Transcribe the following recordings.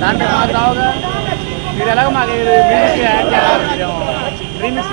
దాంట్లో మాకు రావుగా మీరు ఎలాగ మాకు రీమిక్స్ యాడ్ చేయాలి మీరేమో రీమిక్స్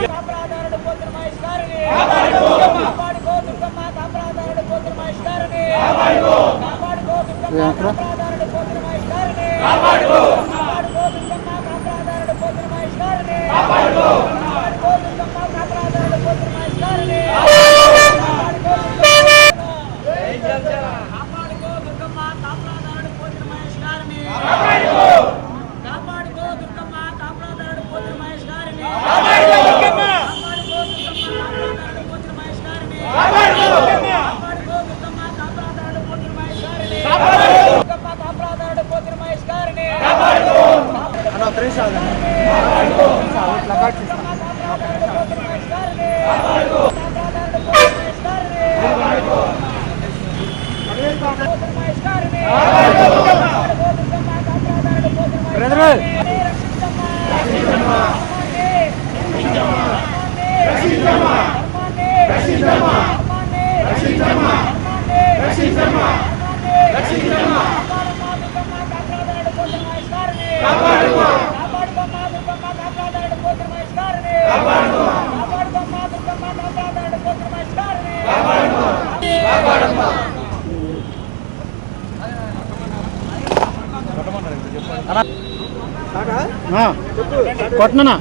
కొట్టనా?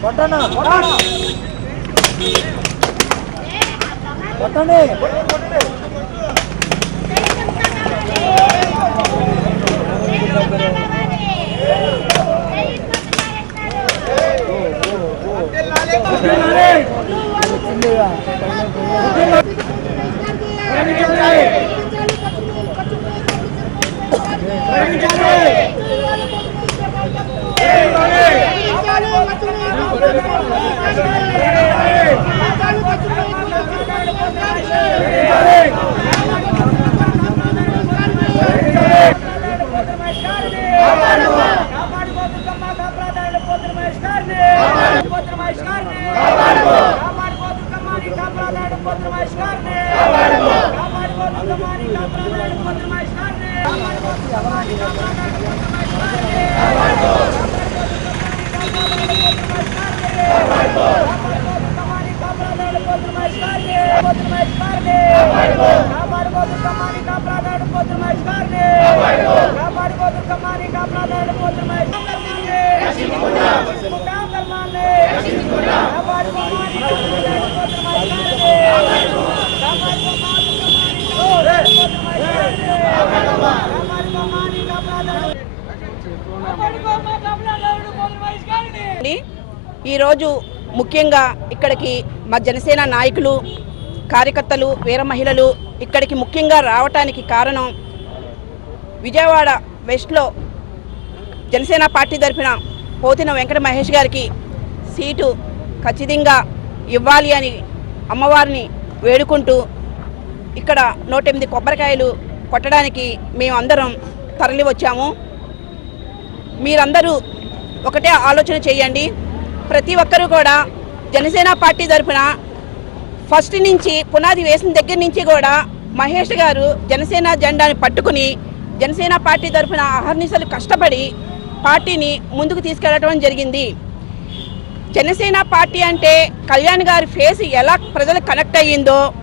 Hey! ఈరోజు ముఖ్యంగా ఇక్కడికి మా జనసేన నాయకులు కార్యకర్తలు వీర మహిళలు ఇక్కడికి ముఖ్యంగా రావటానికి కారణం విజయవాడ వెస్ట్లో జనసేన పార్టీ తరఫున పోతిన వెంకట మహేష్ గారికి సీటు ఖచ్చితంగా ఇవ్వాలి అని అమ్మవారిని వేడుకుంటూ ఇక్కడ నూట ఎనిమిది కొబ్బరికాయలు కొట్టడానికి మేమందరం తరలి వచ్చాము. మీరందరూ ఒకటే ఆలోచన చేయండి. ప్రతి ఒక్కరూ కూడా జనసేన పార్టీ తరఫున ఫస్ట్ నుంచి పునాది వేసిన దగ్గర నుంచి కూడా మహేష్ గారు జనసేన జెండాని పట్టుకుని జనసేన పార్టీ తరఫున అహర్నిశలు కష్టపడి పార్టీని ముందుకు తీసుకెళ్ళటం జరిగింది. జనసేన పార్టీ అంటే కళ్యాణ్ గారి ఫేస్ ఎలా ప్రజలకు కనెక్ట్ అయ్యిందో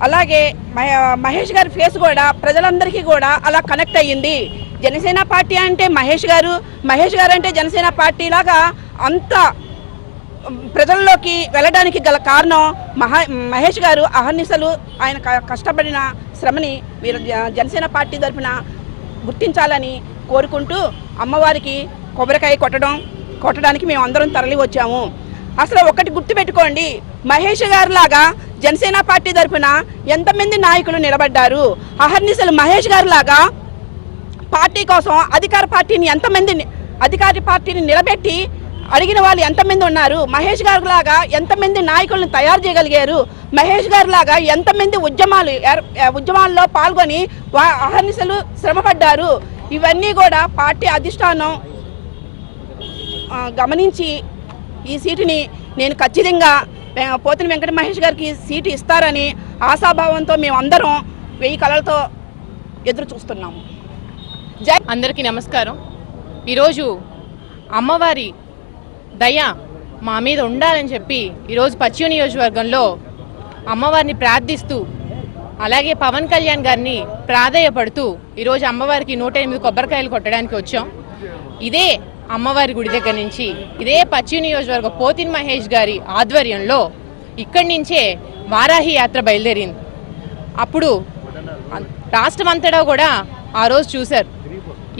అలాగే మహే- మహేష్ గారి ఫేస్ కూడా ప్రజలందరికీ కూడా అలా కనెక్ట్ అయ్యింది. జనసేన పార్టీ అంటే మహేష్ గారు మహేష్ గారు అంటే జనసేన పార్టీ లాగా అంత ప్రజల్లోకి వెళ్ళడానికి గల కారణం మహా మహేష్ గారు అహర్నిశలు ఆయన క- కష్టపడిన శ్రమని మీరు జ- జనసేన పార్టీ తరఫున గుర్తించాలని కోరుకుంటూ అమ్మవారికి కొబ్బరికాయ కొట్టడం కొట్టడానికి మేము అందరం తరలి వచ్చాము. అసలు ఒకటి గుర్తుపెట్టుకోండి మహేష్ గారు లాగా జనసేన పార్టీ తరఫున ఎంతమంది నాయకులు నిలబడ్డారు? అహర్నిశలు మహేష్ గారు లాగా పార్టీ కోసం అధికార పార్టీని ఎంతమంది అధికార పార్టీని నిలబెట్టి అడిగిన వాళ్ళు ఎంతమంది ఉన్నారు? మహేష్ గారు లాగా ఎంతమంది నాయకులను తయారు చేయగలిగారు? మహేష్ గారు లాగా ఎంతమంది ఉద్యమాలు ఉద్యమాల్లో పాల్గొని అహర్నిశలు శ్రమపడ్డారు? ఇవన్నీ కూడా పార్టీ అధిష్టానం గమనించి ఈ సీటుని నేను ఖచ్చితంగా పోతిన వెంకట మహేష్ గారికి సీటు ఇస్తారని ఆశాభావంతో మేమందరం వెయ్యి కళలతో ఎదురు చూస్తున్నాము. జై అందరికీ నమస్కారం. ఈరోజు అమ్మవారి దయ మా మీద ఉండాలని చెప్పి ఈరోజు పశ్చిమ నియోజకవర్గంలో అమ్మవారిని ప్రార్థిస్తూ అలాగే పవన్ కళ్యాణ్ గారిని ప్రాధేయపడుతూ ఈరోజు అమ్మవారికి నూట ఎనిమిది కొబ్బరికాయలు కొట్టడానికి వచ్చాం. ఇదే అమ్మవారి గుడి దగ్గర నుంచి ఇదే పశ్చిమ నియోజకవర్గ పోతిన్ మహేష్ గారి ఆధ్వర్యంలో ఇక్కడి నుంచే వారాహి యాత్ర బయలుదేరింది. అప్పుడు రాష్ట్రం అంతటా కూడా ఆ రోజు చూశారు.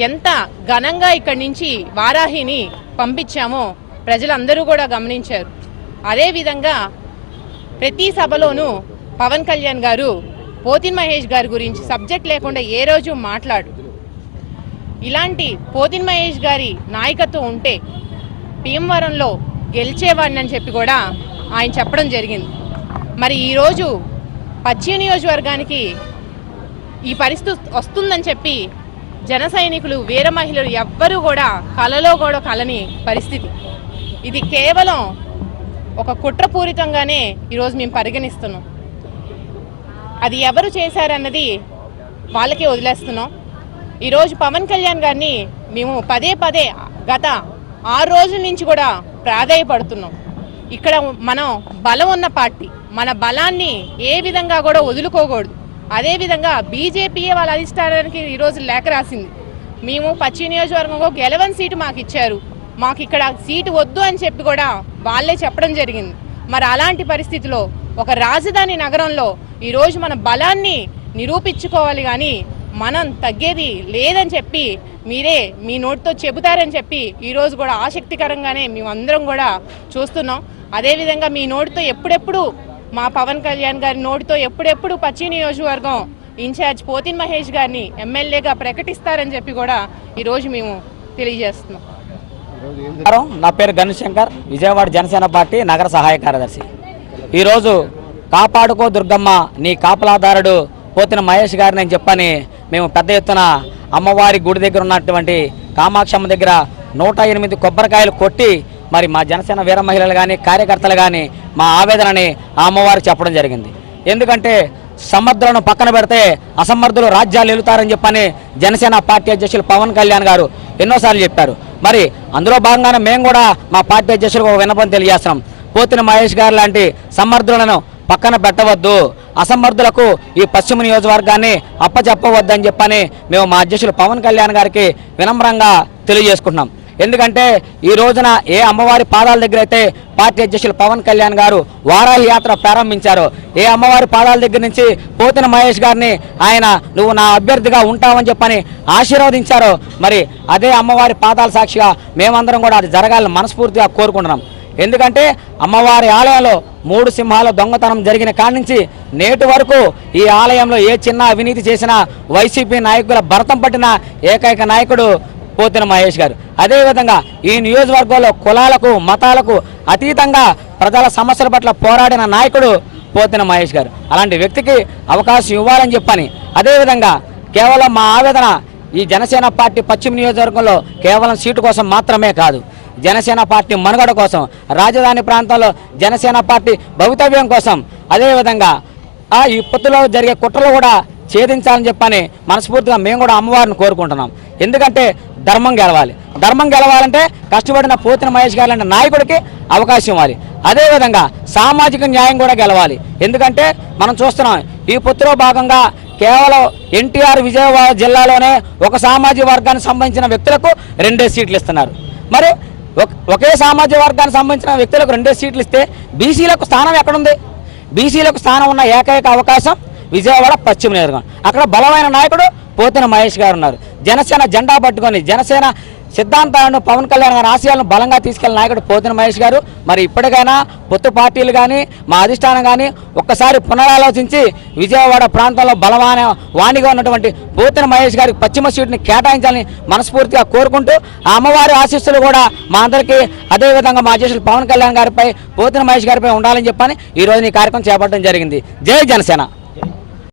ఎంత ఘనంగా ఇక్కడి నుంచి వారాహిని పంపించామో ప్రజలందరూ కూడా గమనించారు. అదేవిధంగా ప్రతి సభలోనూ పవన్ కళ్యాణ్ గారు పోతిన్ మహేష్ గారి గురించి సబ్జెక్ట్ లేకుండా ఏ రోజు మాట్లాడు. ఇలాంటి పోతిన్ మహేష్ గారి నాయకత్వం ఉంటే భీమవరంలో గెలిచేవాడిని అని చెప్పి కూడా ఆయన చెప్పడం జరిగింది. మరి ఈరోజు పశ్చిమ నియోజకవర్గానికి ఈ పరిస్థితి వస్తుందని చెప్పి జన సైనికులు వీర మహిళలు ఎవ్వరూ కూడా కలలో కూడా కలని పరిస్థితి. ఇది కేవలం ఒక కుట్రపూరితంగానే ఈరోజు మేము పరిగణిస్తున్నాం. అది ఎవరు చేశారన్నది వాళ్ళకే వదిలేస్తున్నాం. ఈరోజు పవన్ కళ్యాణ్ గారిని మేము పదే పదే గత ఆరు రోజుల నుంచి కూడా ప్రాధాయపడుతున్నాం. ఇక్కడ మనం బలం ఉన్న పార్టీ మన బలాన్ని ఏ విధంగా కూడా వదులుకోకూడదు. అదేవిధంగా బీజేపీయే వాళ్ళ అధిష్టానానికి ఈరోజు లేఖ రాసింది. మేము పశ్చిమ నియోజకవర్గంలో గెలవన్ సీటు మాకు ఇచ్చారు. మాకు ఇక్కడ సీటు వద్దు అని చెప్పి కూడా వాళ్ళే చెప్పడం జరిగింది. మరి అలాంటి పరిస్థితిలో ఒక రాజధాని నగరంలో ఈరోజు మన బలాన్ని నిరూపించుకోవాలి కానీ మనం తగ్గేది లేదని చెప్పి మీరే మీ నోటితో చెబుతారని చెప్పి ఈరోజు కూడా ఆసక్తికరంగానే మేమందరం కూడా చూస్తున్నాం. అదేవిధంగా మీ నోటితో ఎప్పుడెప్పుడు మా పవన్ కళ్యాణ్ గారి నోటితో ఎప్పుడెప్పుడు పశ్చిమ నియోజకవర్గం ఇన్ఛార్జ్ పోతిన్ మహేష్ గారిని ఎమ్మెల్యేగా ప్రకటిస్తారని చెప్పి కూడా ఈరోజు మేము తెలియజేస్తున్నాం. నా పేరు గణశంకర్ విజయవాడ జనసేన పార్టీ నగర సహాయ కార్యదర్శి. ఈరోజు కాపాడుకో దుర్గమ్మ నీ కాపలాదారుడు పోతిన మహేష్ గారిని అని చెప్పని మేము పెద్ద ఎత్తున అమ్మవారి గుడి దగ్గర ఉన్నటువంటి కామాక్షమ్మ దగ్గర నూట ఎనిమిది కొబ్బరికాయలు కొట్టి మరి మా జనసేన వీర మహిళలు కానీ కార్యకర్తలు కానీ మా ఆవేదనని ఆ అమ్మవారికి చెప్పడం జరిగింది. ఎందుకంటే సమర్థులను పక్కన పెడితే అసమర్థులు రాజ్యాలు వెళుతారని చెప్పని జనసేన పార్టీ అధ్యక్షులు పవన్ కళ్యాణ్ గారు ఎన్నోసార్లు చెప్పారు. మరి అందులో భాగంగానే మేము కూడా మా పార్టీ అధ్యక్షులకు ఒక విన్నపం తెలియజేస్తున్నాం. పోతిన మహేష్ గారు లాంటి సమర్థులను పక్కన పెట్టవద్దు. అసమర్థులకు ఈ పశ్చిమ నియోజకవర్గాన్ని అప్పచెప్పవద్దని చెప్పని మేము మా అధ్యక్షులు పవన్ కళ్యాణ్ గారికి వినమ్రంగా తెలియజేసుకుంటున్నాం. ఎందుకంటే ఈ రోజున ఏ అమ్మవారి పాదాల దగ్గర అయితే పార్టీ అధ్యక్షులు పవన్ కళ్యాణ్ గారు వారాహి యాత్ర ప్రారంభించారు ఏ అమ్మవారి పాదాల దగ్గర నుంచి పోతిన మహేష్ గారిని ఆయన నువ్వు నా అభ్యర్థిగా ఉంటావని చెప్పని ఆశీర్వదించారో మరి అదే అమ్మవారి పాదాల సాక్షిగా మేమందరం కూడా అది జరగాలని మనస్ఫూర్తిగా కోరుకుంటున్నాం. ఎందుకంటే అమ్మవారి ఆలయంలో మూడు సింహాల దొంగతనం జరిగిన కాడి నుంచి నేటి వరకు ఈ ఆలయంలో ఏ చిన్న అవినీతి చేసినా వైసీపీ నాయకుల భరతం పట్టిన ఏకైక నాయకుడు పోతిన మహేష్ గారు. అదేవిధంగా ఈ నియోజకవర్గంలో కులాలకు మతాలకు అతీతంగా ప్రజల సమస్యల పట్ల పోరాడిన నాయకుడు పోతిన మహేష్ గారు. అలాంటి వ్యక్తికి అవకాశం ఇవ్వాలని చెప్పని అదేవిధంగా కేవలం మా ఆవేదన ఈ జనసేన పార్టీ పశ్చిమ నియోజకవర్గంలో కేవలం సీటు కోసం మాత్రమే కాదు జనసేన పార్టీ మనుగడ కోసం రాజధాని ప్రాంతంలో జనసేన పార్టీ భవితవ్యం కోసం అదేవిధంగా ఆ ఈ పొత్తులో జరిగే కుట్రలు కూడా ఛేదించాలని చెప్పని మనస్ఫూర్తిగా మేము కూడా అమ్మవారిని కోరుకుంటున్నాం. ఎందుకంటే ధర్మం గెలవాలి. ధర్మం గెలవాలంటే కష్టపడిన పోతిన మహేష్ గారు లాంటి నాయకుడికి అవకాశం ఇవ్వాలి. అదేవిధంగా సామాజిక న్యాయం కూడా గెలవాలి. ఎందుకంటే మనం చూస్తున్నాం ఈ పొత్తులో భాగంగా కేవలం ఎన్టీఆర్ విజయవాడ జిల్లాలోనే ఒక సామాజిక వర్గానికి సంబంధించిన వ్యక్తులకు రెండే సీట్లు ఇస్తున్నారు. మరి ఒక- ఒకే సామాజిక వర్గానికి సంబంధించిన వ్యక్తులకు రెండే సీట్లు ఇస్తే బీసీలకు స్థానం ఎక్కడుంది? బీసీలకు స్థానం ఉన్న ఏకైక అవకాశం విజయవాడ పశ్చిమ నియోజకవర్గం. అక్కడ బలమైన నాయకుడు పోతిన మహేష్ గారు ఉన్నారు. జనసేన జెండా పట్టుకొని జనసేన సిద్ధాంతాలను పవన్ కళ్యాణ్ గారి ఆశయాలను బలంగా తీసుకెళ్ళిన నాయకుడు పోతిన మహేష్ గారు. మరి ఇప్పటికైనా పొత్తు పార్టీలు కానీ మా అధిష్టానం కానీ ఒక్కసారి పునరాలోచించి విజయవాడ ప్రాంతంలో బలమైన వాణిగా ఉన్నటువంటి పోతిన మహేష్ గారికి పశ్చిమ సీటుని కేటాయించాలని మనస్ఫూర్తిగా కోరుకుంటూ ఆ అమ్మవారి ఆశీస్సులు కూడా మా అందరికీ అదేవిధంగా మా అధ్యక్షులు పవన్ కళ్యాణ్ గారిపై పోతిన మహేష్ గారిపై ఉండాలని చెప్పని ఈ రోజు ఈ కార్యక్రమం చేపట్టడం జరిగింది. జై జనసేన!